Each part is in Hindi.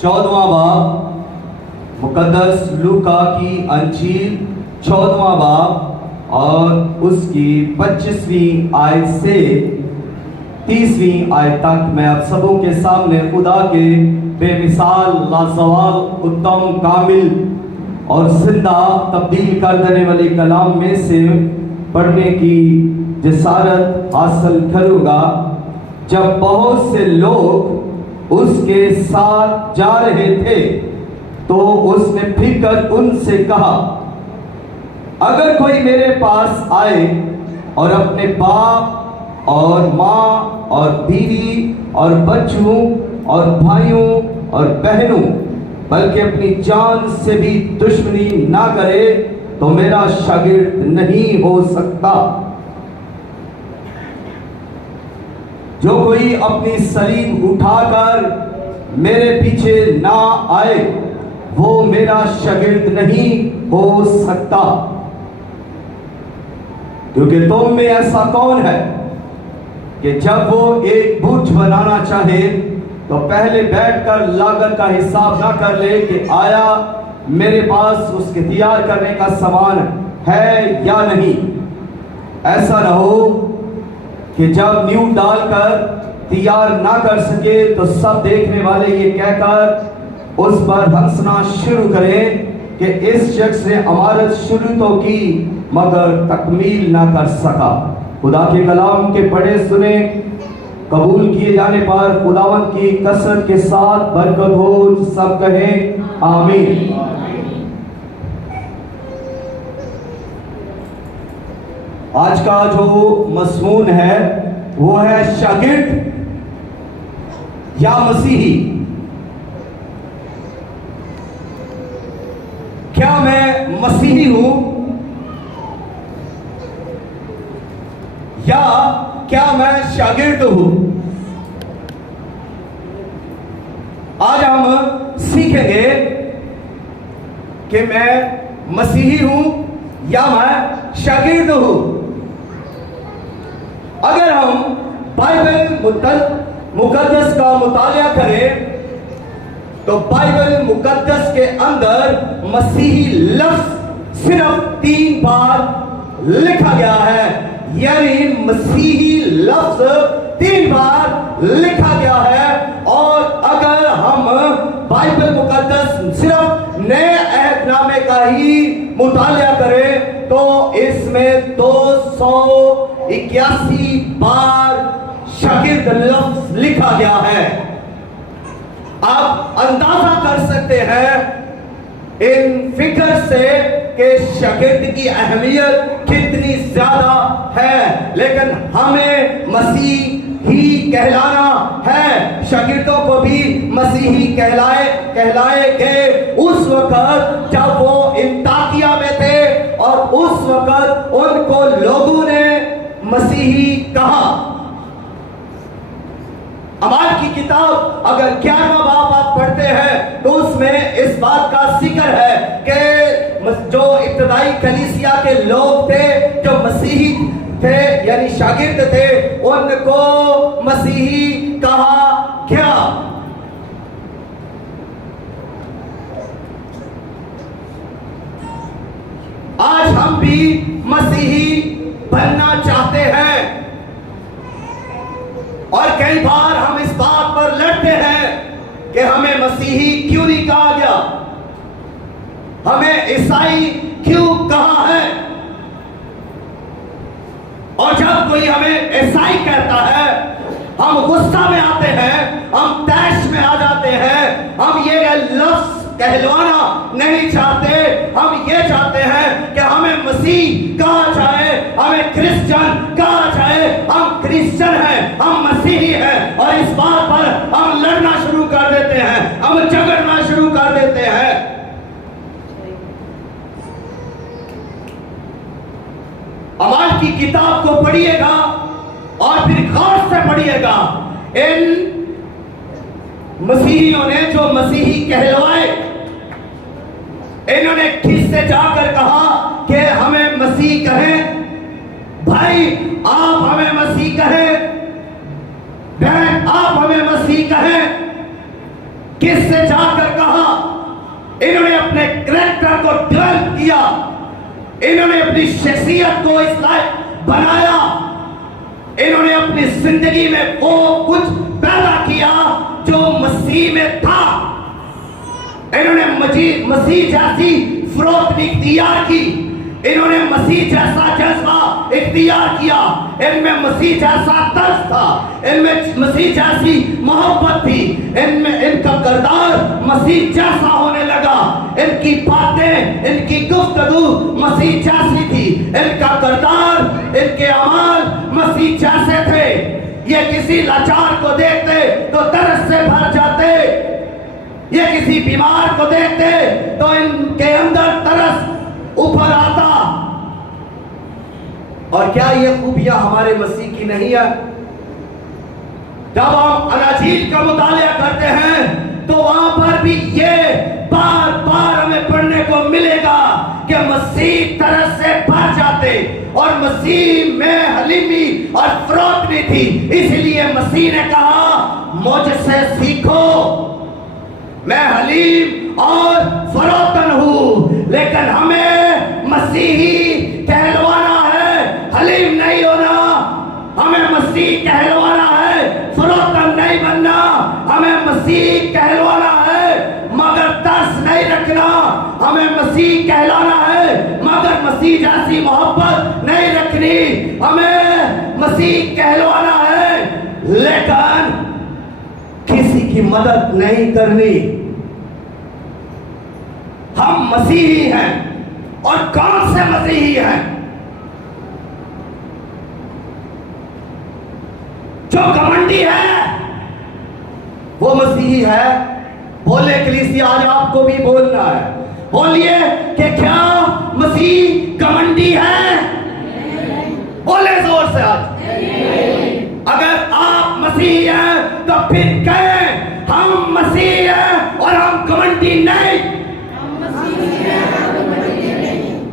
14वां बाब, मुकद्दस लूका की अंजील 14वां बाब और उसकी 25वीं आयत से 30वीं आयत तक मैं आप सबों के सामने खुदा के बेमिसाल, लाजवाब, उत्तम, कामिल और जिंदा तब्दील कर देने वाले कलाम में से पढ़ने की जिसारत हासिल करूँगा। जब बहुत से लोग उसके साथ जा रहे थे तो उसने फिर कर उनसे कहा, अगर कोई मेरे पास आए और अपने बाप और माँ और बीवी और बच्चों और भाइयों और बहनों बल्कि अपनी जान से भी दुश्मनी ना करे तो मेरा शागिर्द नहीं हो सकता। जो कोई अपनी सलीब उठाकर मेरे पीछे ना आए वो मेरा शागिर्द नहीं हो सकता। क्योंकि तुम में ऐसा कौन है कि जब वो एक बुर्ज बनाना चाहे तो पहले बैठकर लागत का हिसाब ना कर ले कि आया मेरे पास उसके तैयार करने का सामान है या नहीं। ऐसा ना हो कि जब नींव डालकर तैयार ना कर सके तो सब देखने वाले ये कहकर उस पर हंसना शुरू करें कि इस शख्स ने इमारत शुरू तो की मगर तकमील ना कर सका। खुदा के कलाम के पढ़े सुने कबूल किए जाने पर खुदावंद की कसरत के साथ बरकत हो। सब कहें आमीन। आज का जो मज़मून है वो है शागिर्द या मसीही। क्या मैं मसीही हूं या क्या मैं शागिर्द हूं? आज हम सीखेंगे कि मैं मसीही हूं या मैं शागिर्द हूं। अगर हम बाइबल मुकद्दस का मुतालिया करें तो बाइबल मुकद्दस के अंदर मसीही लफ्ज सिर्फ 3 बार लिखा गया है। यानी मसीही लफ्ज 3 बार लिखा गया है। और अगर हम बाइबल मुकद्दस सिर्फ नए अहदनामे का ही मुतालिया करें तो इसमें 281 बार शागिर्द लफ्ज लिखा गया है। आप अंदाजा कर सकते हैं इन फिगर से कि शागिर्द की अहमियत कितनी ज्यादा है। लेकिन हमें मसीही कहलाना है। शागिर्दों को भी मसीही कहलाएंगे उस वक्त जब वो इंताकिया में थे और उस वक्त उनको लोगों ने मसीही कहा। अमाल की किताब अगर 11वां बाब आप पढ़ते हैं तो उसमें इस बात का जिक्र है कि जो इब्तदाई कलीसिया के लोग थे जो मसीही थे यानी शागिर्द थे उनको मसीही कहा गया। आज हम भी मसीही बनना चाहते हैं और कई बार हम इस बात पर लड़ते हैं कि हमें मसीही क्यों नहीं कहा गया, हमें ईसाई क्यों कहा है। और जब कोई हमें ईसाई कहता है हम गुस्सा में आते हैं, हम तैश में आ जाते हैं। हम ये लफ्ज कहलवाना नहीं चाहते, हम ये चाहते हैं कि हमें मसीह कहा जाए, हमें क्रिश्चियन कहा जाए। हम क्रिश्चियन हैं, हम मसीही हैं और इस बात पर हम लड़ना शुरू कर देते हैं, हम झगड़ना शुरू कर देते हैं। अमाल की किताब को पढ़िएगा और फिर गौर से पढ़िएगा। इन मसीहियों ने जो मसीही कहलवाए इन्होंने किससे जाकर कहा कि हमें मसीह कहें। भाई आप हमें मसीह कहें, बहन आप हमें मसीह कहें। किससे जाकर कहा, इन्होंने अपने कैरेक्टर को डेवलप किया, इन्होंने अपनी शख्सियत को इस लायक बनाया, इन्होंने अपनी जिंदगी में वो कुछ पैदा किया जो मसीह में था। इन्होंने मसीह जैसी फरोख्त इख्तियार की, इन्होंने मसीह जैसा जज्बा इख्तियार किया, इनमें मसीह जैसा तर्स था, इनमें मसीह जैसी मोहब्बत थी, इनमें इनका किरदार मसीह जैसा होने लगा, इनकी बातें, इनकी गुफ्तगू मसीह जैसी थी, इनका किरदार, इनके अमाल मसीह जैसे थे। ये किसी लाचार को देखते तो तरस से भर जाते, ये किसी बीमार को देखते तो इनके अंदर तरस ऊपर आता। और क्या ये खूबियां हमारे मसीह की नहीं है? जब हम अनाजील का मुतालिया करते हैं तो वहां पर भी ये बार बार हमें पढ़ने को मिलेगा कि मसीह तरस से भर जाते, और मसीह में हलीमी और फरोख्त थी। इसलिए मसीह ने कहा मुझसे सीखो, मैं हलीम और फरोतन हूं। लेकिन हमें मसीही कहलवाना है, हलीम नहीं होना। हमें मसीह कहलवाना है, फरोतन नहीं बनना। हमें मसीह कहलवाना है मगर तरस नहीं रखना। हमें मसीह कहलाना है मगर मसीह जैसी मोहब्बत नहीं रखनी। हमें मसीह कहलवाना है लेकिन किसी की मदद नहीं करनी। हम मसीही हैं, और कौन से मसीही हैं? जो घमंडी है वो मसीही है। बोले कलीसिया, आज आपको भी बोलना है, बोलिए कि क्या मसीह घमंडी है? बोले जोर से आज। अगर आप मसीही हैं तो फिर कहें हम मसीही हैं और हम घमंडी नहीं,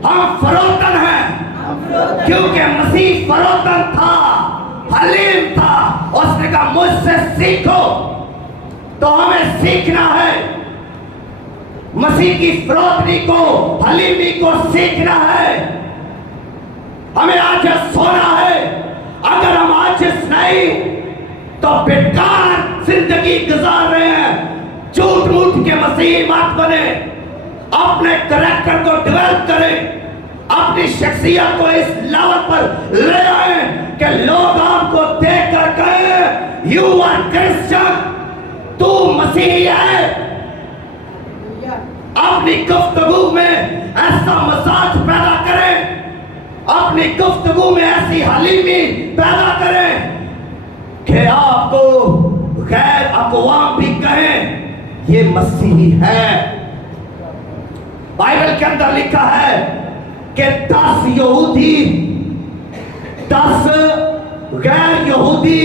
हम फरोतन हैं। क्योंकि मसीह फरोतन था, हलीम था। उसने कहा मुझसे सीखो, तो हमें सीखना है मसीह की फरोतनी को, हलीमी को सीखना है। हमें आज सोना है। अगर हम आज नहीं तो बेकार जिंदगी गुजार रहे हैं। झूठ मूठ के मसीह मत बने, अपने कैरेक्टर को डेवलप करें, अपनी शख्सियत को इस लेवल पर ले आए कि लोग आपको देखकर कहें यू आर क्रिश्चियन, तू मसीही है। अपनी गुफ्तगू में ऐसा मजाज पैदा करें, अपनी गुफ्तगू में ऐसी हलीमी पैदा करें कि आपको गैर अक़वाम भी कहें ये मसीही है। बाइबल के अंदर लिखा है कि 10 यहूदी 10 गैर यहूदी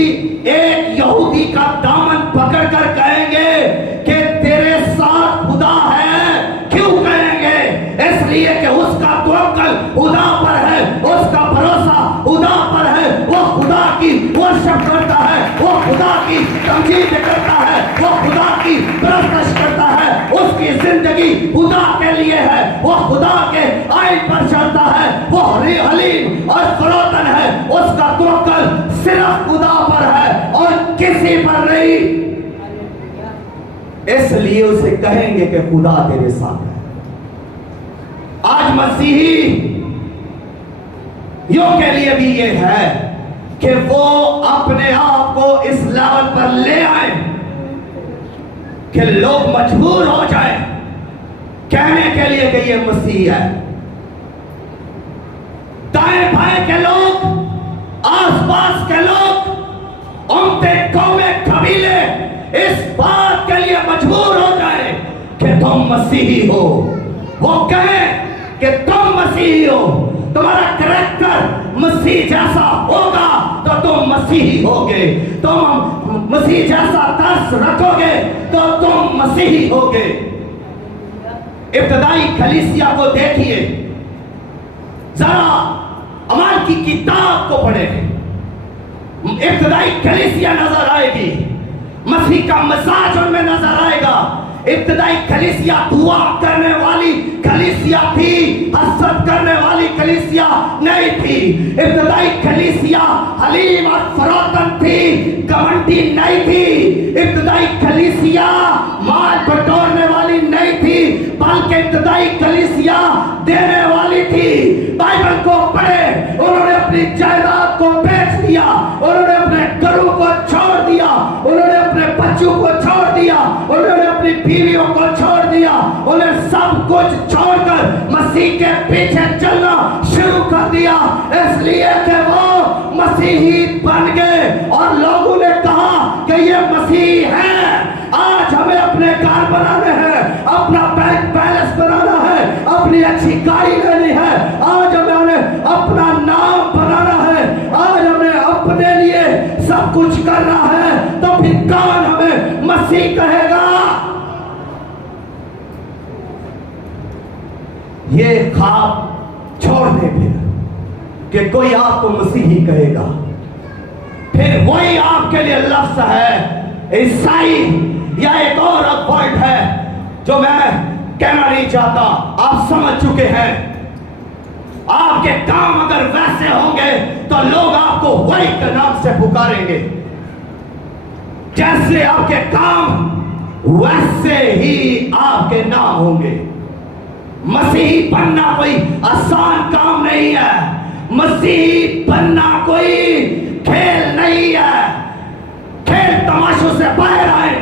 एक यहूदी का दामन पकड़कर कहेंगे कि तेरे साथ खुदा है। क्यों कहेंगे? इसलिए कि उसका तवक्कुल खुदा पर है, उसका भरोसा खुदा पर है। वो खुदा की वर्शिप करता है, वो खुदा की तमजीद करता है, वो खुदा की परस्तिश करता है। उसकी जिंदगी खुदा के लिए है, वो खुदा के आइन पर चलता है, वो हलीम और फरोतन है। उसका तवक्कुल सिर्फ खुदा पर है और किसी पर नहीं। इसलिए उसे कहेंगे कि खुदा तेरे साथ है। आज मसीही यों के लिए भी ये है कि वो अपने आप को इस लेवल पर ले आए कि लोग मजबूर हो जाए कहने के लिए कि ये मसीह है। दाएं बाएं के लोग, आसपास के लोग, उम्मते कौमें कबीले इस बात के लिए मजबूर हो जाए कि तुम मसीही हो। वो कहें कि तुम मसीही हो, तुम्हारा कैरेक्टर मसीह जैसा होगा तो तुम मसीही होगे, तुम मसीह जैसा तर्स रखोगे तो तुम मसीही होगे। इब्तदाई कलीसिया को देखिए, जरा अमाल की किताब को पढ़े, इब्तदाई कलीसिया नजर आएगी, मसीह का मजाज उनमें नजर आएगा। इब्तदाई कलीसिया दुआ करने वाली कलीसिया थी, हसरत करने वाली कलीसिया नहीं थी। इब्तदाई कलीसिया हलीम और फरोतन थी, घमंडी नहीं थी। इब्तदाई कलीसिया माल बटोरने वाली नहीं थी, बल्कि इब्तदाई कलीसिया देने वाली थी। बाइबल को पढ़े, उन्होंने अपनी जायदाद को बेच दिया, उन्होंने अपने घरों को छोड़ दिया, उन्होंने अपने बच्चों को छोड़ दिया, उन्होंने अपनी बीवियों को छोड़ दिया, उन्हें सब कुछ छोड़कर मसीह के पीछे चलना शुरू कर दिया, इसलिए कि वो मसीही बन गए। और लोगों ने कहा कि ये मसीह है। आज हमें अपने घर बनाने हैं, अपना बैंक बैलेंस बनाना है, अपनी अच्छी गाड़ी लेनी है, आज हमें अपना नाम बनाना है, आज हमें अपने लिए सब कुछ करना है, तो फिर कौन हमें मसीह कहेगा? ये ख्वाब छोड़ दे फिर कि कोई आपको मसीही कहेगा। फिर वही आपके लिए लफ्ज है ईसाई या एक और वर्ड है जो मैं कहना नहीं चाहता, आप समझ चुके हैं। आपके काम अगर वैसे होंगे तो लोग आपको वही के नाम से पुकारेंगे। जैसे आपके काम वैसे ही आपके नाम होंगे। मसीही बनना कोई आसान काम नहीं है, मसीही बनना कोई खेल नहीं है। खेल तमाशों से बाहर आए,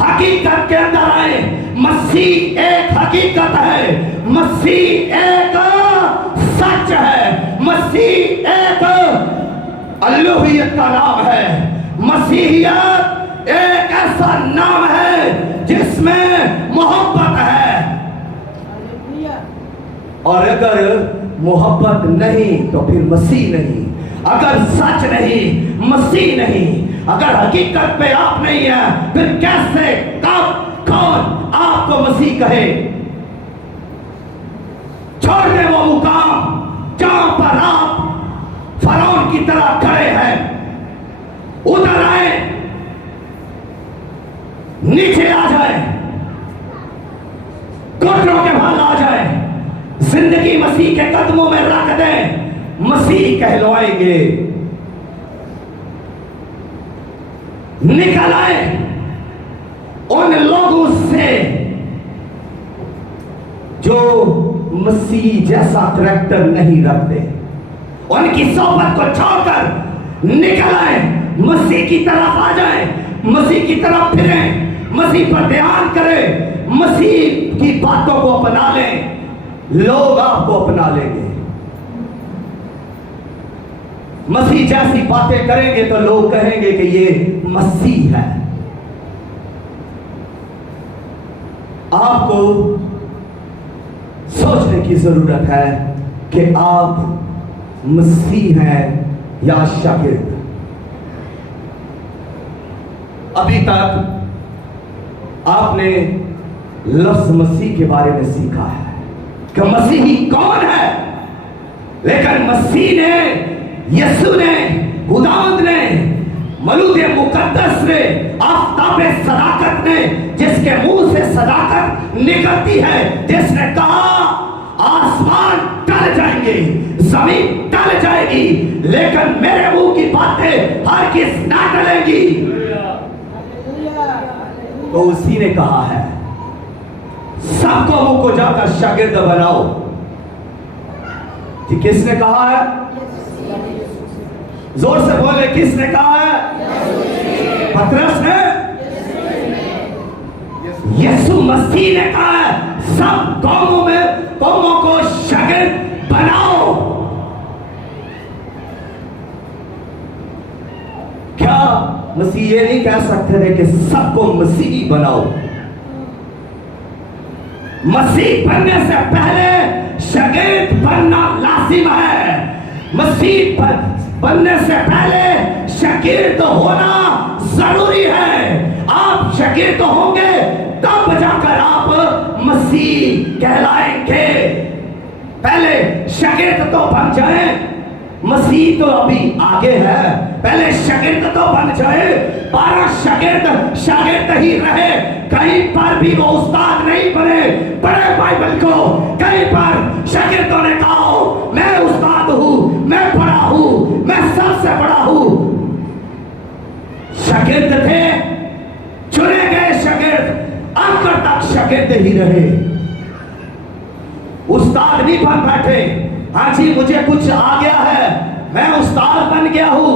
हकीकत के अंदर आए। मसीह एक हकीकत है, मसीह एक सच है, मसीह एक अल्लूहियत का नाम है। मसीहियत एक ऐसा नाम है जिसमें मोहब्बत है। और अगर मोहब्बत नहीं तो फिर मसीह नहीं, अगर सच नहीं मसीह नहीं, अगर हकीकत में आप नहीं है फिर कैसे कब कौन आपको मसीह कहे? छोड़ दे वो मुकाम जहां पर आप फरौन की तरह खड़े हैं, उधर आए, नीचे आ जाए, घुटनों के भाग आ जाए, जिंदगी मसीह के कदमों में रख दें, मसीह कहलवाएंगे। निकल आए उन लोगों से जो मसीह जैसा करैक्टर नहीं रखते, उनकी सोबत को छोड़कर निकल आए, मसीह की तरफ आ जाए, मसीह की तरफ फिरें, मसीह पर ध्यान करें, मसीह की बातों को अपना लें, लोग आपको अपना लेंगे। मसीह जैसी बातें करेंगे तो लोग कहेंगे कि ये मसीह है। आपको सोचने की जरूरत है कि आप मसीह हैं या शागिर्द। अभी तक आपने लफ्ज मसीह के बारे में सीखा है कि मसीही कौन है, लेकिन मसीह ने, यीशु ने, खुदावंद ने, मलूद मुकद्दस ने, आफ़ताबे सदाकत ने, जिसके मुंह से सदाकत निकलती है, जिसने कहा आसमान टल जाएंगे, जमीन टल जाएगी, लेकिन मेरे मुंह की बातें हरगिज़ ना टलेंगी, तो उसी ने कहा है सब कौमों को जाकर शागिर्द बनाओ। कि किसने कहा है? जोर से बोले, किसने कहा है? पतरस ने, यीशु मसीह ने कहा है सब कौमों को शागिर्द बनाओ। क्या मसीह ये नहीं कह सकते थे कि सबको मसीही बनाओ? मसीह बनने से पहले शागिर्द बनना लाजिम है। मसीह बनने से पहले शागिर्द होना जरूरी है। आप शागिर्द होंगे तब जाकर आप मसीह कहलाएंगे। पहले शागिर्द तो बन जाए, मसीह तो अभी आगे है, पहले शागिर्द तो बन जाए। 12 शागिर्द ही रहे, कई कहीं पर भी वो उस्ताद नहीं बने, पढ़े बाइबल को। कहीं पर शागिर्दों ने कहा मैं उस्ताद हूं, मैं बड़ा हूं, मैं सबसे बड़ा हूं। शागिर्द थे, चुने गए शागिर्द आखिर तक शागिर्द ही रहे, उस्ताद नहीं बन बैठे। हाँ जी मुझे कुछ आ गया है, मैं उस्ताद बन गया हूं।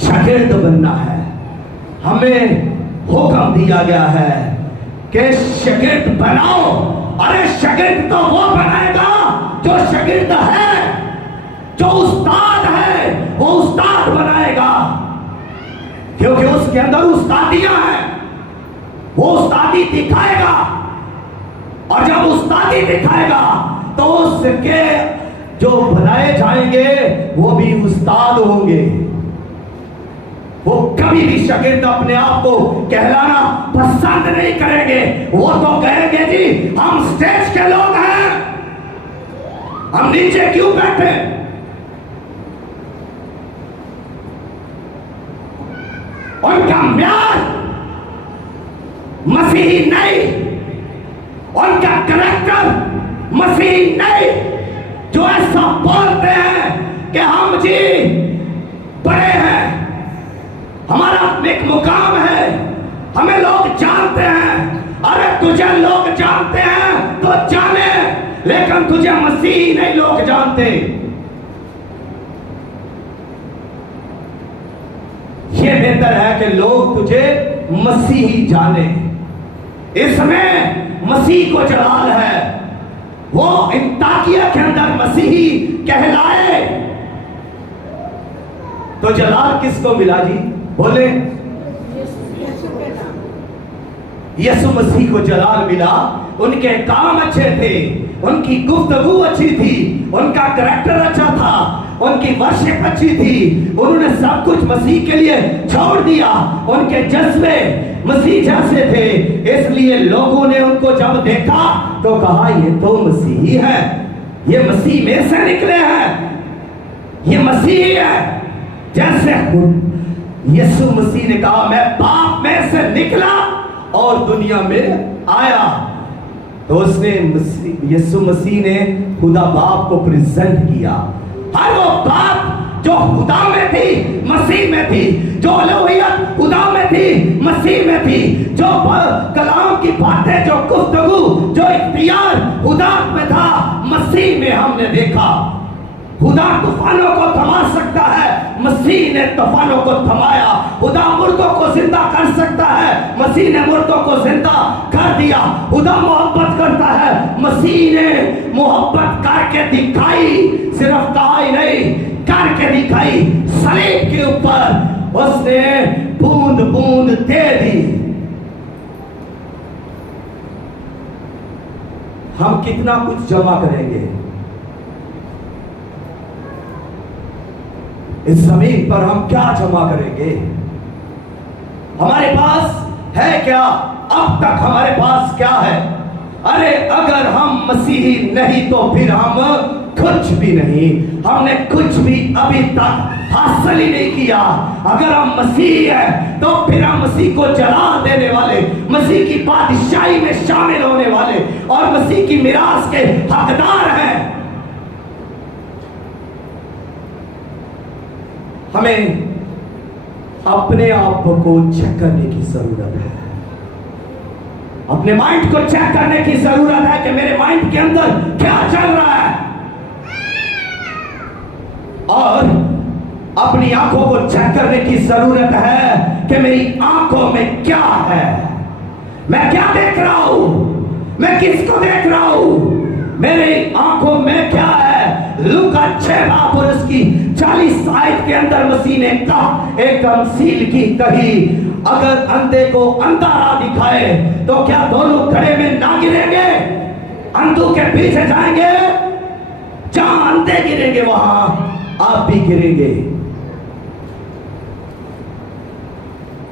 शागिर्द बनना है। हमें हुक्म दिया गया है कि शागिर्द बनाओ। अरे शागिर्द तो वो बनाएगा जो शागिर्द है, जो उस्ताद है वो उस्ताद बनाएगा, क्योंकि उसके अंदर उस्तादियां हैं। वो उस्तादी दिखाएगा, और जब उस्तादी दिखाएगा तो उसके जो बनाए जाएंगे वो भी उस्ताद होंगे। वो कभी भी शागिर्द अपने आप को कहलाना पसंद नहीं करेंगे। वो तो कहेंगे जी हम स्टेज के लोग हैं, हम नीचे क्यों बैठे। उनका म्यार मसीही नहीं, उनका करैक्टर मसीही नहीं, जो ऐसा बोलते हैं कि हम जी बड़े हैं, हमारा एक मुकाम है, हमें लोग जानते हैं। अरे तुझे लोग जानते हैं तो जाने, लेकिन तुझे मसीह नहीं लोग जानते। ये बेहतर है कि लोग तुझे मसीही जाने। इसमें मसीह को जलाल है, वो इंताकिया के अंदर मसीही कहलाए। तो जलाल किसको मिला जी? बोले यीशु मसीह को जलाल मिला। उनके काम अच्छे थे, उनकी गुफ्तगू अच्छी थी, उनका करैक्टर अच्छा था, उनकी वर्शिप अच्छी थी। उन्होंने सब कुछ मसीह के लिए छोड़ दिया। उनके जज्बे मसीह जैसे थे, इसलिए लोगों ने उनको जब देखा तो कहा ये तो मसीही है, ये मसीह में से निकले हैं, ये मसीही है। जैसे यीशु मसीह ने कहा मैं पाप में से निकला और दुनिया में आया, तो उसने यीशु मसीह ने खुदा बाप को प्रेजेंट किया। हर वो बात जो खुदा में थी मसीह में थी, जो अलूहियत खुदा में थी मसीह में थी, जो कलाम की बातें, जो गुफ्तगू, जो इख्तियार खुदा में था मसीह में हमने देखा। खुदा तूफानों को थमा सकता है, मसीह ने तूफानों को थमाया। खुदा मुर्दों को जिंदा कर सकता है, मसीह ने मुर्दों को जिंदा कर दिया। खुदा मोहब्बत करता है, मसीह ने मोहब्बत करके दिखाई। सिर्फ कहा ही नहीं, करके दिखाई। सलीब के ऊपर उसने बूंद बूंद दे दी। हम कितना कुछ जमा करेंगे इस जमीन पर, हम क्या जमा करेंगे? हमारे पास है क्या? अब तक हमारे पास क्या है? अरे अगर हम मसीही नहीं तो फिर हम कुछ भी नहीं। हमने कुछ भी अभी तक हासिल ही नहीं किया। अगर हम मसीह है तो फिर हम मसीह को जला देने वाले, मसीह की बादशाही में शामिल होने वाले और मसीह की मिरास के हकदार हैं। हमें अपने आप को चेक करने की जरूरत है, अपने माइंड को चेक करने की जरूरत है कि मेरे माइंड के अंदर क्या चल रहा है, और अपनी आंखों को चेक करने की जरूरत है कि मेरी आंखों में क्या है, मैं क्या देख रहा हूं, मैं किसको देख रहा हूं, मेरी आंखों में क्या है। लूका 6 बाब और उसकी 40 आयत के अंदर मसीह ने कहा, एक तमसील की कही, अगर अंधे को अंधा राह दिखाए तो क्या दोनों खड़े में ना गिरेंगे? अंधों के पीछे जाएंगे, जहां अंधे गिरेंगे वहां आप भी गिरेंगे।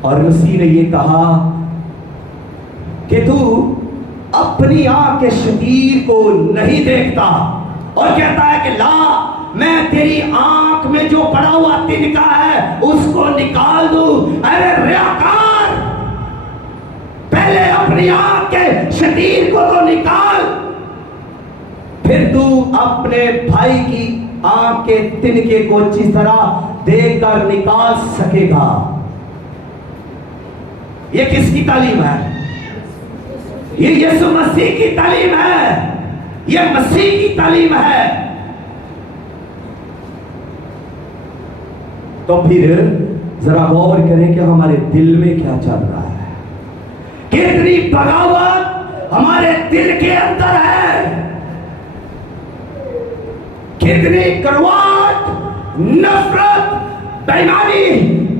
और मसीह ने ये कहा कि तू अपनी आंख के शरीर को नहीं देखता, और कहता है कि ला मैं तेरी आंख में जो पड़ा हुआ तिनका है उसको निकाल दूं। अरे रियाकार, पहले अपनी आंख के शतीर को तो निकाल, फिर तू अपने भाई की आंख के तिनके को अच्छी तरह देखकर निकाल सकेगा। ये किसकी तालीम है? ये यीशु मसीह की तालीम है, ये मसीह की तालीम है। तो फिर जरा गौर करें कि हमारे दिल में क्या चल रहा है, कितनी बगावत हमारे दिल के अंदर है, कितनी कड़वाहट, नफरत, बेईमानी,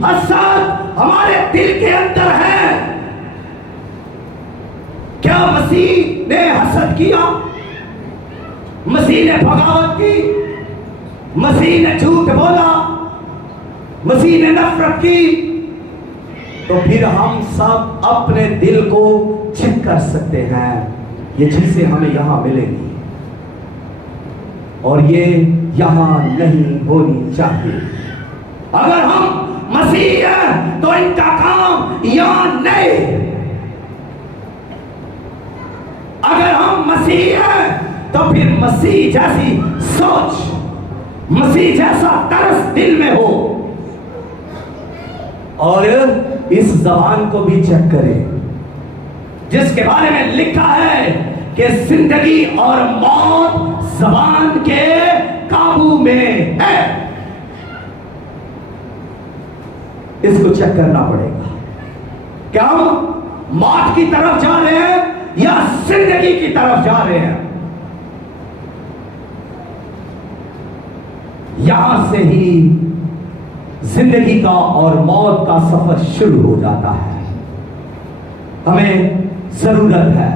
हसद हमारे दिल के अंदर है। क्या मसीह ने हसद किया? मसीह ने बगावत की? मसीह ने झूठ बोला? मसीह ने नफरत की? तो फिर हम सब अपने दिल को चेक कर सकते हैं। ये चीजें हमें यहां मिलेंगी और ये यहां नहीं होनी चाहिए। अगर हम मसीह हैं तो इनका काम यहां नहीं। अगर हम मसीह हैं तो फिर मसीह जैसी सोच, मसीह जैसा तरस दिल में हो। और इस जबान को भी चेक करें जिसके बारे में लिखा है कि जिंदगी और मौत जबान के काबू में है। इसको चेक करना पड़ेगा। क्या हम मौत की तरफ जा रहे हैं या जिंदगी की तरफ जा रहे हैं? यहां से ही जिंदगी का और मौत का सफर शुरू हो जाता है। हमें जरूरत है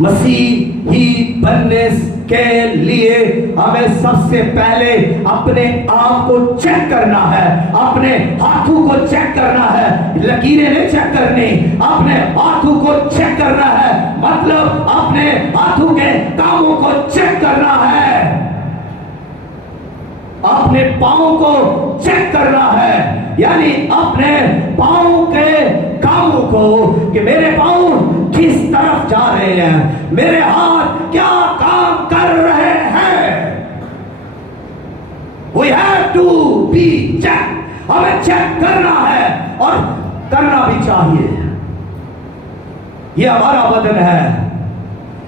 मसीह ही बनने के लिए हमें सबसे पहले अपने आप को चेक करना है, अपने हाथों को चेक करना है। लकीरें नहीं चेक करनी, अपने हाथों को चेक करना है। मतलब अपने हाथों के कामों को चेक करना है, अपने पांव को चेक करना है, यानी अपने पांव के कामों को कि मेरे पांव किस तरफ जा रहे हैं, मेरे हाथ क्या काम कर रहे हैं। We have to be check, हमें चेक करना है और करना भी चाहिए। ये हमारा बदन है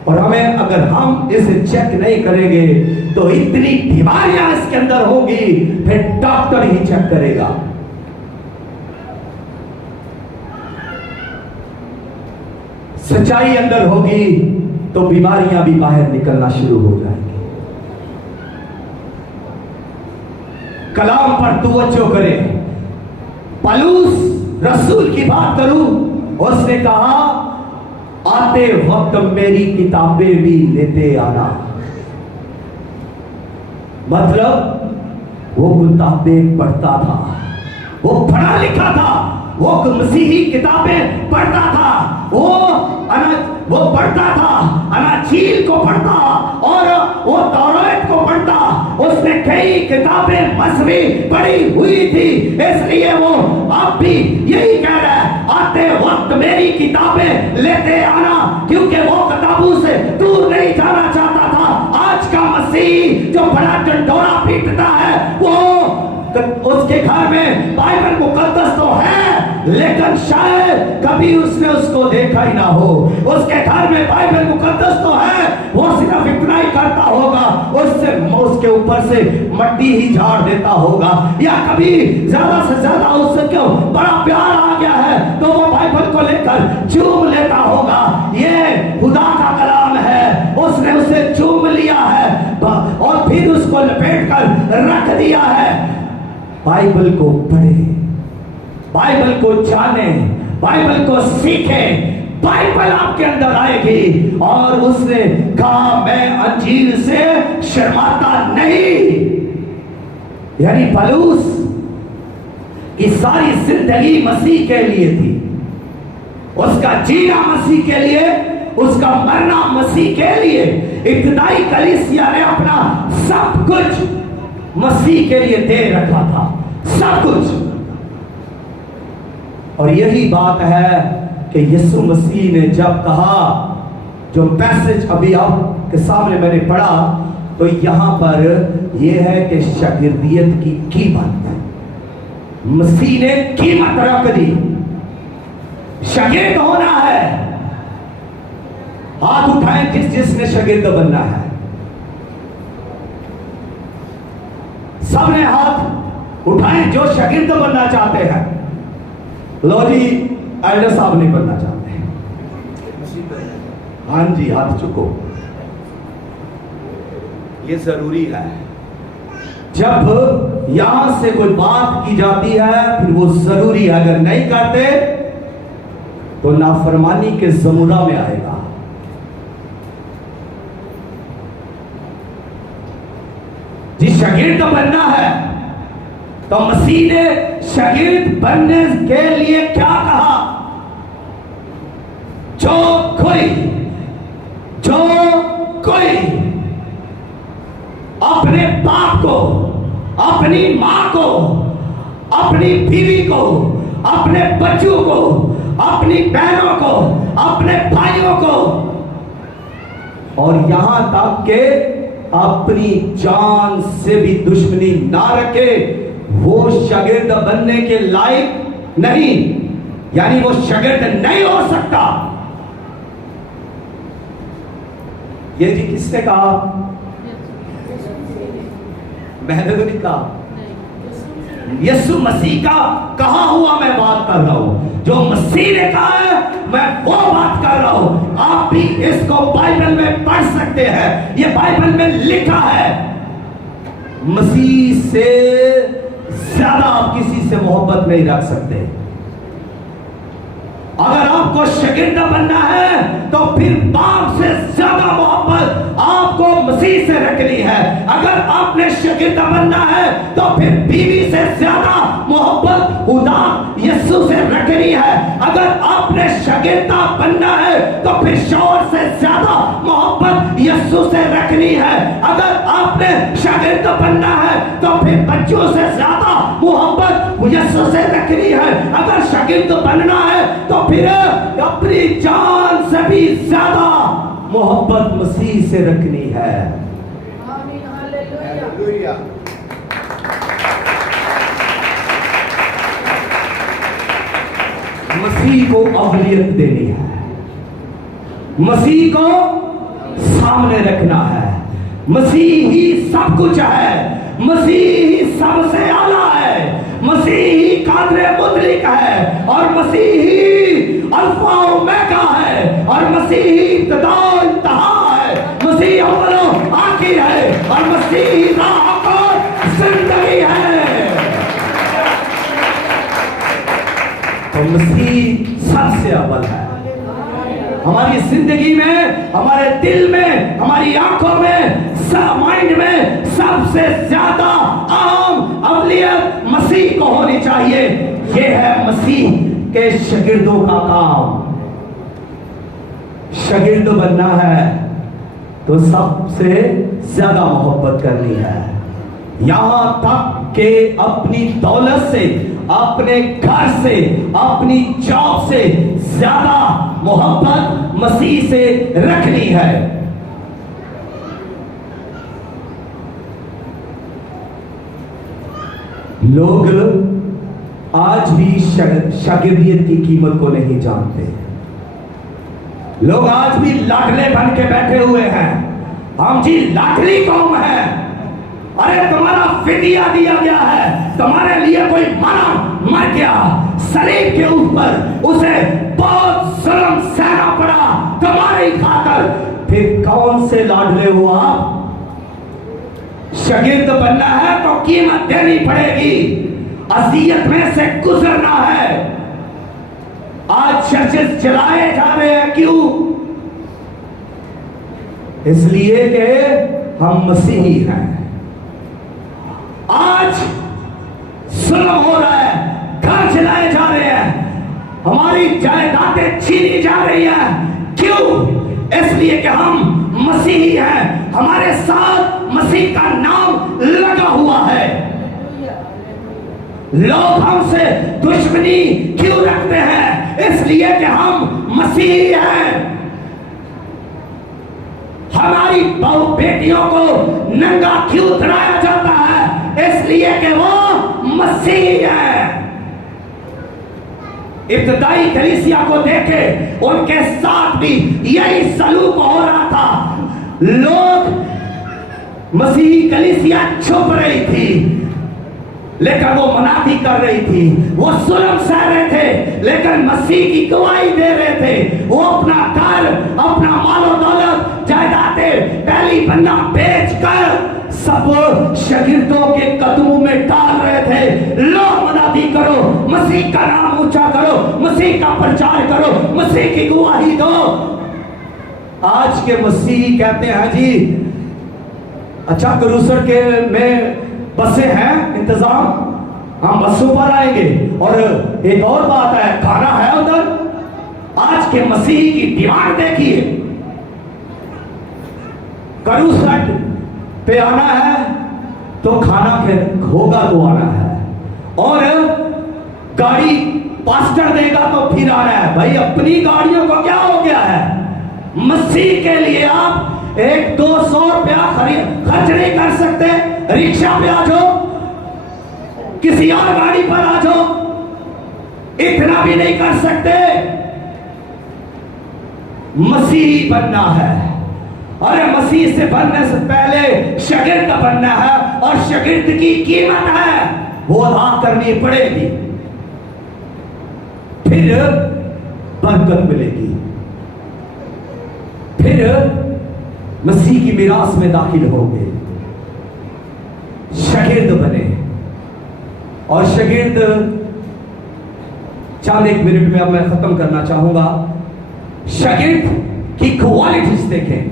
और हमें, अगर हम इसे चेक नहीं करेंगे तो इतनी बीमारियां इसके अंदर होगी, फिर डॉक्टर ही चेक करेगा। सच्चाई अंदर होगी तो बीमारियां भी बाहर निकलना शुरू हो जाएंगी। कलाम पर तवज्जो करें। पौलुस रसूल की बात करूं, उसने कहा आते वक्त मेरी किताबें भी लेते आना। मतलब वो किताबें पढ़ता था, वो पढ़ा लिखा था, वो मसीही किताबें पढ़ता था, वो पढ़ता था, अनाजील को पढ़ता और वो तौरात को पढ़ता। उसने कई किताबें मजहबी पढ़ी हुई थी, इसलिए वो अब भी यही कह रहा है आते वक्त मेरी किताबें लेते आना, क्योंकि वो किताबों से दूर नहीं जाना चाहता था। आज का मसीह जो बड़ा डंडोरा पीटता है, वो उसके घर में बाइबल मुकद्दस तो है, लेकिन शायद कभी उसने उसको देखा ही ना हो। उसके घर में बाइबल मुकद्दस तो है, वो सिर्फ इतना ही करता होगा, उसके ऊपर से मट्टी ही झाड़ देता होगा, या कभी ज्यादा से ज्यादा उससे क्यों बड़ा प्यार आ गया है तो वो बाइबल को लेकर चूम लेता होगा। ये खुदा का कलाम है, उसने उसे चूम लिया है और फिर उसको लपेट कर रख दिया है। बाइबल को पढ़े, बाइबल को जाने, बाइबल को सीखे, बाइबल आपके अंदर आएगी। और उसने कहा मैं अंजीर से शर्माता नहीं। यानी पौलुस की सारी जिंदगी मसीह के लिए थी, उसका जीना मसीह के लिए, उसका मरना मसीह के लिए। इब्तिदाई कलीसिया ने अपना सब कुछ मसीह के लिए दे रखा था, सब कुछ। और यही बात है कि यीशु मसीह ने जब कहा, जो मैसेज अभी आपके सामने मैंने पढ़ा, तो यहां पर यह है कि शागिर्दियत की कीमत मसीह ने कीमत रख दी। शागिर्द होना है। हाथ उठाएं जिसने शागिर्द बनना है। सबने हाथ उठाएं जो शागिर्द बनना चाहते हैं। लो जी, एल्डर साहब नहीं बनना चाहते। हाँ जी, हाथ चुको। ये जरूरी है। जब यहां से कोई बात की जाती है फिर वो जरूरी है। अगर नहीं करते तो नाफरमानी के जमुरा में आएगा। जी, शागिर्द बनना है तो मसीह ने शागिर्द बनने के लिए क्या कहा? जो कोई अपने बाप को, अपनी मां को, अपनी बीवी को, अपने बच्चों को, अपनी बहनों को, अपने भाइयों को, और यहां तक के अपनी जान से भी दुश्मनी ना रखे, वो शागिर्द बनने के लायक नहीं, यानी वो शागिर्द नहीं हो सकता। ये जी किसने कहा? मैंने तो नहीं कहा। यीशु मसीह का कहा हुआ मैं बात कर रहा हूं। जो मसीह ने कहा है मैं वो बात कर रहा हूं। आप भी इसको बाइबल में पढ़ सकते हैं। ये बाइबल में लिखा है। मसीह से ज्यादा आप किसी से मोहब्बत नहीं रख सकते। अगर आपको शागिर्द बनना है तो फिर बाप से ज्यादा मोहब्बत आपको मसीह से रखनी है। अगर आपने शागिर्द बनना है तो फिर बीवी से ज्यादा मोहब्बत खुदा यीशु से रखनी है। अगर आपने शागिर्द बनना है तो फिर शौहर से ज्यादा मोहब्बत यीशु से रखनी है। अगर आपने शागिर्द बनना है तो फिर बच्चों से ज्यादा मोहब्बत यीशु से रखनी है। अगर शागिर्द बनना है तो फिर अपनी जान से भी ज्यादा मोहब्बत मसीह से रखनी है। आमीन, हालेलुया। मसीह को अवलियत देनी है। मसीह को सामने रखना है। मसीह ही सब कुछ है। मसीह ही सबसे आला है। मसीह ही कादरे मुतलिक है और मसीह ही अल्फा ओमेगा है और मसीह ही इब्तिदा इंतहा है। मसीह अव्वल और आखिर है और मसीह ही राह और जिंदगी है। तो मसीह सबसे अव्वल है। हमारी जिंदगी में, हमारे दिल में, हमारी आंखों में, माइंड में सबसे ज्यादा अहम अवलियत मसीह को होनी चाहिए। यह है मसीह के शागिर्दों का काम। शागिर्द बनना है तो सबसे ज्यादा मोहब्बत करनी है। यहां तक के अपनी दौलत से, अपने घर से, अपनी जॉब से ज्यादा मोहब्बत मसीह से रखनी है। लोग आज भी शागिर्दियत की कीमत को नहीं जानते। लोग आज भी लाडले बन के बैठे हुए हैं। हम जी लाडली कौम है। अरे तुम्हारा फिदिया दिया गया है, तुम्हारे लिए कोई मर गया सलीब के ऊपर, उसे बहुत जुल्म सहना पड़ा तुम्हारी खातर। फिर कौन से लाडले हो आप? शागिर्द बनना है तो कीमत देनी पड़ेगी। अज़ियत में से गुजरना है। आज चर्चेस चलाए जा रहे हैं, क्यों? इसलिए कि हम मसीही हैं। आज जुल्म हो रहा है, घर चलाए जा रहे हैं, हमारी जायदादें छीनी जा रही हैं। क्यों? इसलिए कि हम मसीही हैं। हमारे साथ मसीह का नाम लगा हुआ है। लोग हमसे दुश्मनी क्यों रखते हैं? इसलिए कि हम मसीह हैं। हमारी बहु बेटियों को नंगा क्यों चढ़ाया जाता है? इसलिए कि वो मसीह है। इब्तिदाई कलीसिया को देखे, उनके साथ भी यही सलूक हो रहा था। लोग मसीही कलीसिया छुप रही थी, लेकिन वो मनाती कर रही थी। वो जुल्म सह रहे थे, लेकिन मसीह की गवाही दे रहे थे। वो अपना घर, अपना मालो दौलत, जायदादें, पहली पन्ना बेचकर सब शागिर्दों के कदमों में डाल रहे थे। लो मनाती करो, मसीह का नाम ऊंचा करो, मसीह का प्रचार करो, मसीह की गवाही दो। आज के मसीह कहते हैं जी, अच्छा करूसर के में बसें हैं इंतजाम, हम बसों पर आएंगे। और एक और बात है, खाना है उधर। आज के मसीह की डिमांड देखिए, करूसट पे आना है तो खाना फिर होगा तो आना है, और गाड़ी पास्टर देगा तो फिर आना है। भाई अपनी गाड़ियों को क्या हो गया है? मसीह के लिए आप 100-200 रुपया खर्च नहीं कर सकते? रिक्शा पे आ जाओ, किसी और गाड़ी पर आ जाओ, इतना भी नहीं कर सकते। मसीही बनना है, अरे मसीह से बनने से पहले शागिर्द बनना है, और शागिर्द की कीमत है, वो अदा करनी पड़ेगी, फिर बरकत मिलेगी, फिर मसीह की मिरास में दाखिल होंगे। शागिर्द बने, और शागिर्द, चंद एक मिनट में अब मैं खत्म करना चाहूंगा। शागिर्द की क्वालिटीज देखें।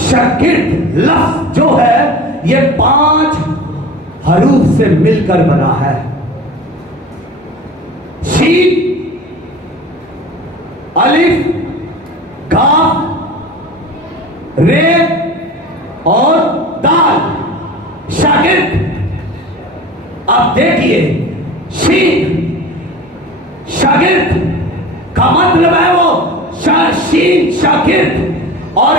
शागिर्द लफ्ज जो है ये 5 हरूफ से मिलकर बना है। शीन, अलिफ, काफ, रे और दाल। शागिर्द, अब देखिए, शीन शागिर्द का मतलब है वो शीन शागिर्द, और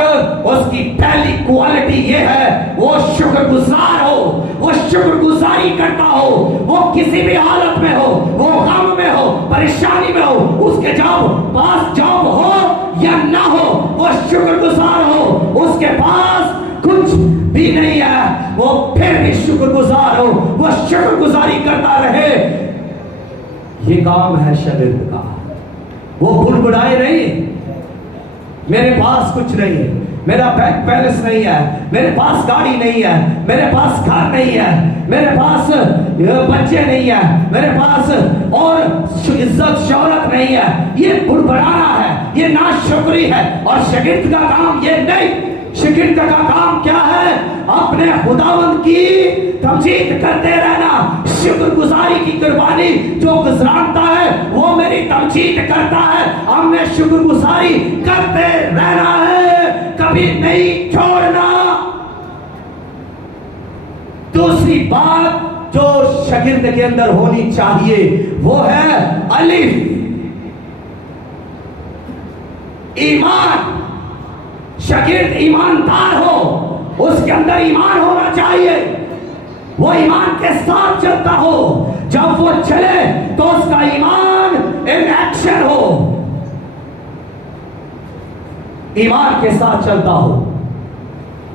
उसकी पहली क्वालिटी ये है, वो शुक्रगुजार हो, वो शुक्रगुजारी करता हो। वो किसी भी हालत में हो, वो गम में हो, परेशानी में हो, उसके पास जॉब हो या ना हो, वो शुक्रगुजार हो। उसके पास कुछ भी नहीं है, वो फिर भी शुक्रगुजार हो, वो शुक्रगुजारी करता रहे। ये काम है शागिर्द का। वो बुड़बुड़ाए नहीं, मेरे पास कुछ नहीं है, मेरा बैंक बैलेंस नहीं है, मेरे पास गाड़ी नहीं है, मेरे पास घर नहीं है, मेरे पास बच्चे नहीं है, मेरे पास और इज्जत शौहरत नहीं है। ये बुड़बुड़ाना है, ये नाशुक्री है। और शागिर्द का काम ये नहीं। शागिर्द का काम क्या है? अपने खुदावंद की तमजीद करते रहना। शुक्रगुजारी की कुर्बानी जो गुजरानता है वो मेरी तमजीद करता है। हमने शुक्रगुजारी करते रहना है, कभी नहीं छोड़ना। दूसरी बात जो शागिर्द के अंदर होनी चाहिए वो है अलिफ, ईमान। शागिर्द ईमानदार हो, उसके अंदर ईमान होना चाहिए, वो ईमान के साथ चलता हो। जब वो चले तो उसका ईमान इन एक्शन हो, ईमान के साथ चलता हो।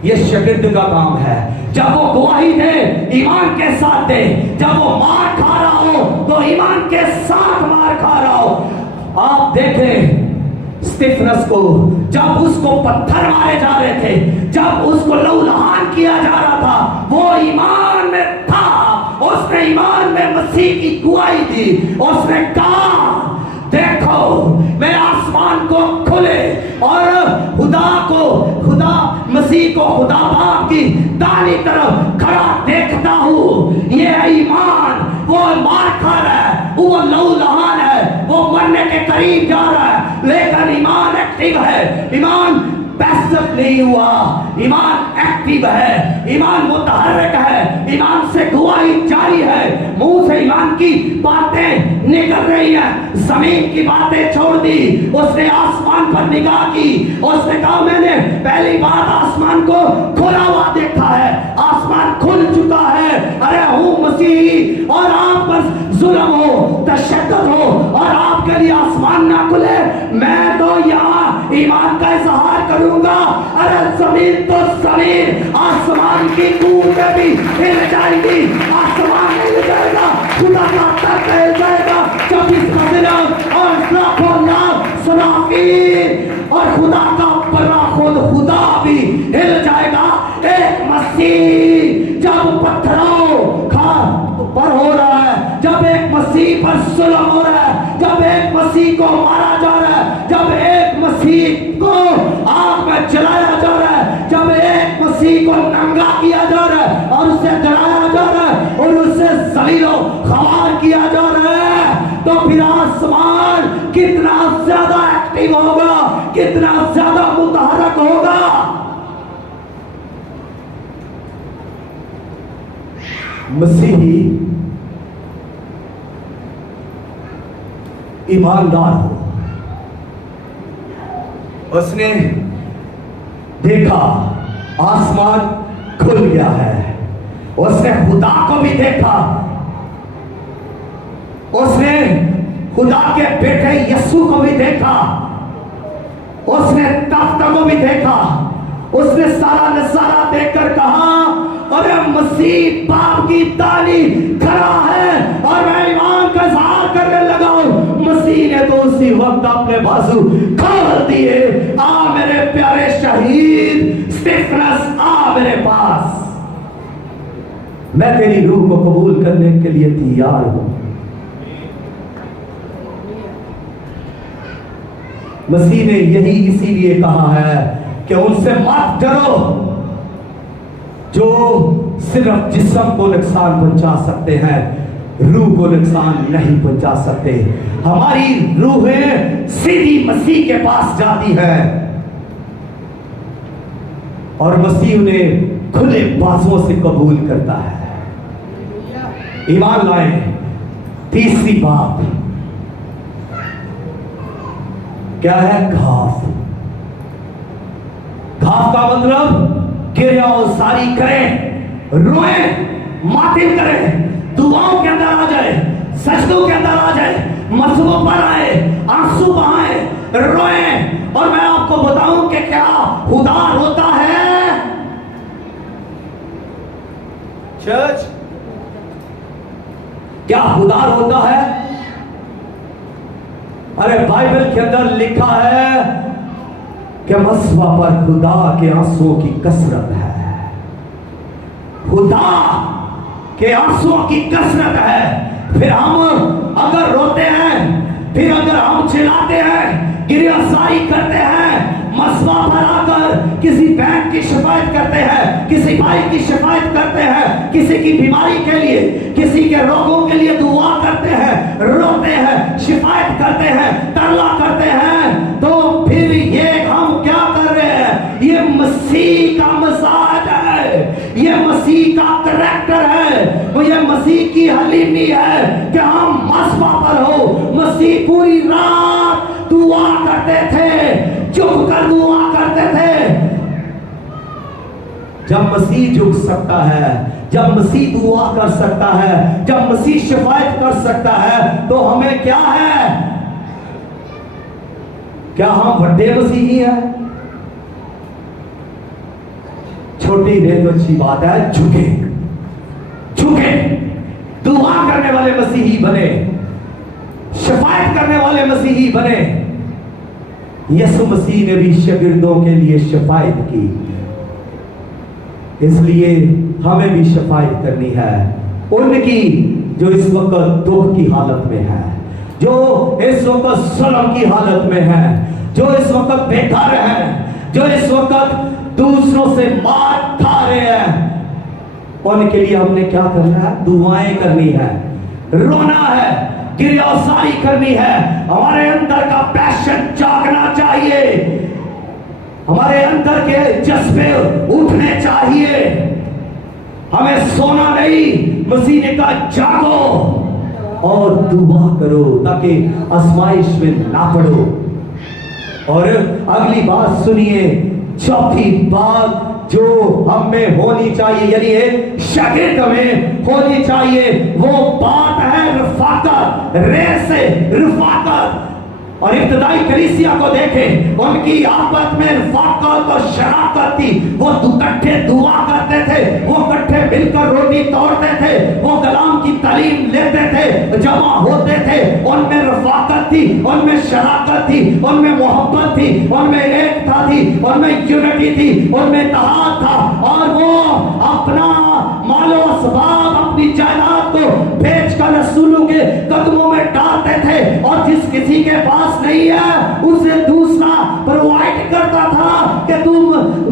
यह शागिर्द का काम है। जब वो गवाही दे, ईमान के साथ दे। जब वो मार खा रहा हो तो ईमान के साथ मार खा रहा हो। आप देखें स्तिफनस को, जब उसको पत्थर मारे जा रहे थे, जब उसको लहूलुहान किया जा रहा था, वो ईमान में था। उसने ईमान में मसीह की गवाही दी। उसने कहा देखो मैं आसमान को खुले और खुदा मसीह को खुदा बाप की दाहिनी तरफ खड़ा देखता हूं। ये ईमान, वो मार खा रहा है, वो लहूलुहान है, वो मरने के करीब जा रहा है, लेकिन ईमान एक्टिव है। ईमान पैसिव नहीं हुआ, ईमान एक्टिव है, ईमान मुतहर्रिक है, ईमान से गवाही जारी है, मुंह से ईमान की बातें निकल रही हैं। जमीन की बातें छोड़ दी, उसने आसमान पर निगाह की, उसने कहा मैंने पहली बार आसमान को खुला हुआ देखा है, आसमान खुल चुका है। अरे हूं मसीह और आप पर जुल्म हो, तशद्दुद हो और आपके लिए आसमान ना खुले, मैं तो यहाँ ईमान का इजहार करूंगा। अरे जमीन तो जमीन, आसमान की कूदें भी हिल जाएगी, आसमान हिल जाएगा, खुदा का तख्त हिल जाएगा, 24 मंजिलें और लाखों लाख सराफीर और खुदा का बड़ा खुद खुदा भी हिल जाएगा। एक मसीह जब पत्थरों पर हो रहा है, जब एक मसीह पर जुल्म हो रहा है, जब एक मसीह को मारा जा रहा है, जब एक मसीह को आग में जलाया जा रहा है, जब एक मसीह को नंगा किया जा रहा है और उसे जलाया जा रहा है और उसे जलीलो ख्वार किया जा रहा है, तो फिर आसमान कितना ज्यादा एक्टिव होगा, कितना ज्यादा मुतहर्रिक होगा। मसीही ईमानदार हो, उसने देखा आसमान खुल गया है, उसने खुदा को भी देखा, उसने खुदा के बेटे यीशु को भी देखा, उसने तख्त को भी देखा, उसने सारा नजारा देखकर कहा अरे मसीह बाप की ताली खड़ा है और मैं ईमान का इजहार करने लगा हूं। मसीह ने तो उसी वक्त अपने बाजू खोल दिए। आ मेरे प्यारे शहीद स्टेफनस, आ मेरे पास, मैं तेरी रूह को कबूल करने के लिए तैयार हूं। मसीह ने यही इसीलिए कहा है कि उनसे मत डरो जो सिर्फ जिस्म को नुकसान पहुंचा सकते हैं, रूह को नुकसान नहीं पहुंचा सकते। हमारी रूहें सीधी मसीह के पास जाती है और मसीह उन्हें खुले बाजुओं से कबूल करता है। ईमान लाए। तीसरी बात क्या है? घाव। घाव का मतलब गिरिया सारी करें, रोएं, मातिम करें, दुआओं के अंदर आ जाए, सजदों के अंदर आ जाए, मसलों पर आए, आंसू बहाए, रोएं। और मैं आपको बताऊं कि क्या खुदा रोता है? चर्च, क्या खुदा रोता है? अरे बाइबल के अंदर लिखा है कि मसवा पर खुदा के आंसुओं की कसरत है। खुदा के आंसुओं की कसरत है। फिर हम अगर रोते हैं, फिर अगर हम चिल्लाते हैं, गिरियासाई करते हैं, मसवा पर आकर किसी बहन की शिकायत करते हैं, किसी भाई की शिकायत करते हैं, किसी की बीमारी के लिए, किसी के रोगों के लिए दुआ करते हैं, रोते हैं, शिकायत करते हैं, तरला करते हैं, तो फिर ये हम क्या कर रहे हैं? ये मसीह का मजाज है, ये मसीह का करैक्टर है, वो ये मसीह की हलीमी है कि हम मसवा पर हो। मसीह पूरी रात दुआ करते थे, झुक कर दुआ करते थे। जब मसीह झुक सकता है, जब मसीह दुआ कर सकता है, जब मसीह शिफायत कर सकता है, तो हमें क्या है? क्या हम बड़े मसीही हैं? छोटी नहीं तो अच्छी बात है, झुके, झुके, दुआ करने वाले मसीही बने, शिफायत करने वाले मसीही बने। यीशु मसीह ने भी शागिर्दों के लिए शिफायत की, इसलिए हमें भी शिफायत करनी है उनकी जो इस वक्त दुख की हालत में है, जो इस वक्त जुल्म की हालत में है, जो इस वक्त बेकार है, जो इस वक्त दूसरों से मार खा रहे हैं। उनके लिए हमने क्या करना है? दुआएं करनी है, रोना है, गिरियासाई करनी है। हमारे अंदर का पैशन जागना चाहिए। हमारे अंदर के जज्बे उठने चाहिए। हमें सोना नहीं, मसीह ने कहा जागो और दुआ करो ताकि आजमाइश में ना पड़ो। और अगली बात सुनिए, चौथी बात जो हम में होनी चाहिए, यानी एक शागिर्द में होनी चाहिए, वो बात है रफाकत, रफाकत। और इब्तदाई कलीसिया को देखें, उनकी आपस में रफाकत और शराकत थी। वो इकट्ठे दुआ करते थे, वो इकट्ठे मिलकर रोटी तोड़ते थे, वो कलाम की तालीम लेते थे, जमा होते थे। उनमें रफाकत थी, उनमें शराकत थी, उनमें मोहब्बत थी, उनमें एकता थी, उनमें यूनिटी थी, उनमें इत्तेहाद था। और वो अपना मालो असबाब, अपनी जायदाद को बेचकर रसूलों के कदमों में डालते थे। और जिस किसी के पास नहीं है उसे दूसरा प्रोवाइड करता था कि तुम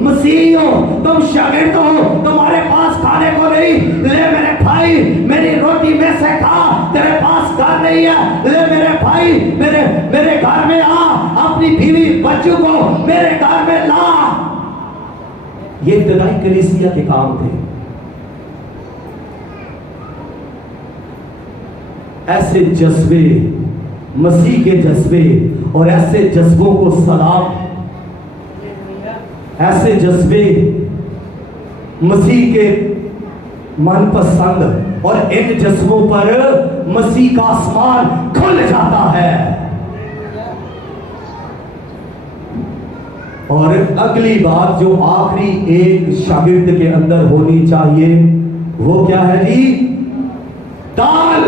मसीह हो, तुम शागिर्द हो, तुम्हारे पास खाने को नहीं, ले मेरे भाई मेरी रोटी में से खा। तेरे पास घर नहीं है, ले मेरे भाई मेरे घर में आ, अपनी बीवी बच्चों को मेरे घर में ला। ये इब्तिदाई कलीसिया के काम थे। ऐसे जज्बे, मसीह के जज्बे और ऐसे जज्बों को सलाम, ऐसे जज्बे मसीह के मनपसंद, और इन जज्बों पर मसीह का आसमान खुल जाता है। और अगली बात जो आखिरी एक शागिर्द के अंदर होनी चाहिए, वो क्या है जी? ताल।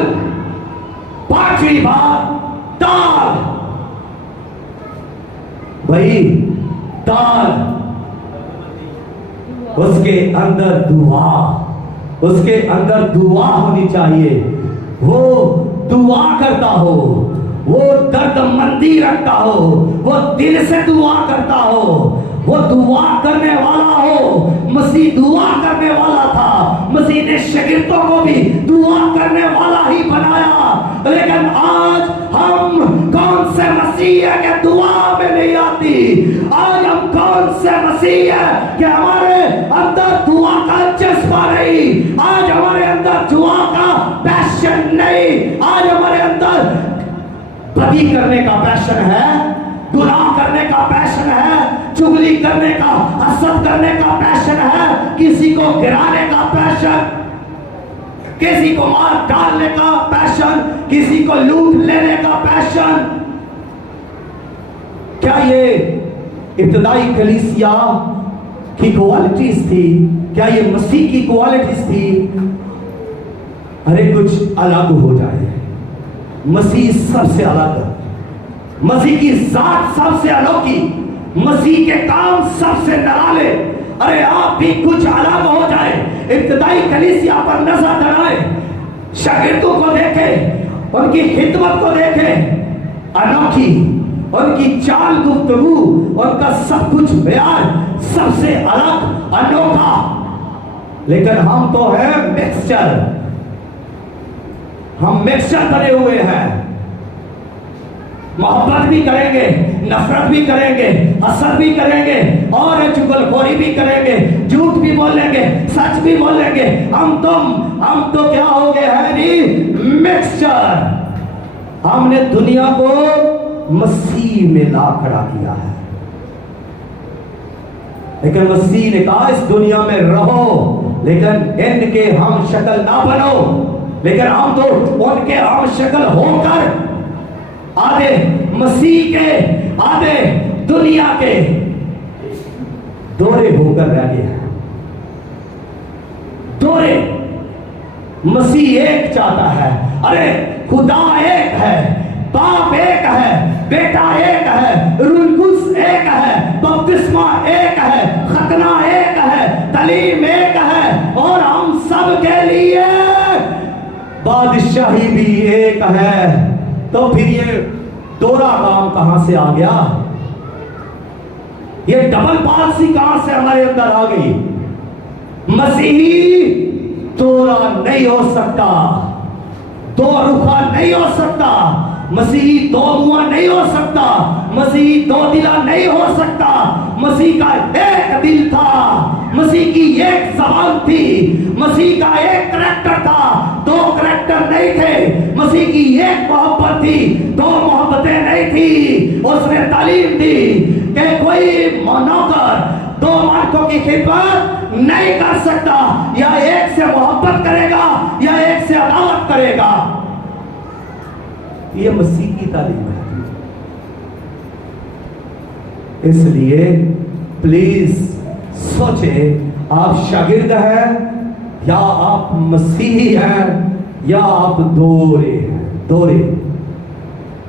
पांचवी बात, ताल। भाई ताल, उसके अंदर दुआ, उसके अंदर दुआ होनी चाहिए। वो दुआ करता हो, वो दर्दमंदी रखता हो, वो दिल से दुआ करता हो, वो दुआ करने वाला हो। मसीह दुआ करने वाला था, मसीह ने शागिर्दों को भी दुआ करने वाला ही बनाया। लेकिन आज हम कौन से मसीह है कि दुआ में नहीं आती? आज हम कौन से मसीह है कि हमारे अंदर दुआ का जज्बा नहीं, आज हमारे अंदर दुआ का पैशन नहीं, आज हमारे अंदर बदी करने का पैशन है, गुनाह करने का पैशन है, चुगली करने का, हसद करने का पैशन है, किसी को गिराने का पैशन, किसी को मार डालने का पैशन, किसी को लूट लेने का पैशन। क्या ये इब्तिदाई कलीसिया की क्वालिटीज थी? क्या ये मसीह की क्वालिटीज थी? अरे कुछ अलग हो जाए। मसीह सबसे अलग, मसीह की जात सबसे अनोखी, मसीह के काम सबसे निराले। अरे आप भी कुछ अलग हो जाए, इब्तिदाई कलीसिया पर नजर दौड़ाए, शागिर्दों को देखें, उनकी खिदमत को देखें, अनोखी उनकी चाल गुफ्तगू, उनका सब कुछ बयान सबसे अलग, अनोखा। लेकिन हम तो है मिक्सचर, हम मिक्सचर करे हुए हैं। मोहब्बत भी करेंगे, नफरत भी करेंगे, हसद भी करेंगे, और चुगलखोरी भी करेंगे, झूठ भी बोलेंगे, सच भी बोलेंगे। हम तो क्या हो गए हैं जी? मिक्सचर। हमने दुनिया को मसीह में ला खड़ा किया है। लेकिन मसीह ने कहा इस दुनिया में रहो, लेकिन इनके हम शक्ल ना बनो। लेकिन हम तो उनके हम शक्ल होकर आधे मसीह के, आधे दुनिया के दोरे होकर रह गए हैं। दोरे। मसीह एक चाहता है। अरे खुदा एक है, बाप एक है, बेटा एक है, रूह कुद्स एक है, बपतिस्मा एक है, खतना एक है, तालीम एक है, और हम सब के लिए बादशाही भी एक है। तो फिर ये दोहरा काम कहां से आ गया? ये डबल पॉलिसी कहां से हमारे अंदर आ गई? मसीही दोहरा नहीं हो सकता, दो रुखा नहीं हो सकता। मसीही दो मुआ नहीं हो सकता, मसीही दो दिला नहीं हो सकता। मसीह का एक दिल था, मसीह की एक जबान थी, मसीह का एक करैक्टर था, दो करैक्टर नहीं थे। मसीह की एक मोहब्बत थी, दो मोहब्बतें नहीं थी। उसने तालीम दी कि कोई नौकर दो मालिकों की खिदमत नहीं कर सकता, या एक से मोहब्बत करेगा या एक से अदावत करेगा। ये मसीह की तालीम है। इसलिए प्लीज सोचे, आप शागिर्द हैं या आप मसीही हैं या आप दोरे।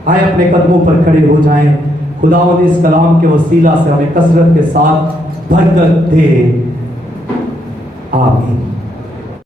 आए अपने कदमों पर खड़े हो जाएं। खुदावंद इस कलाम के वसीला से हमें कसरत के साथ बरकत दे। आमीन।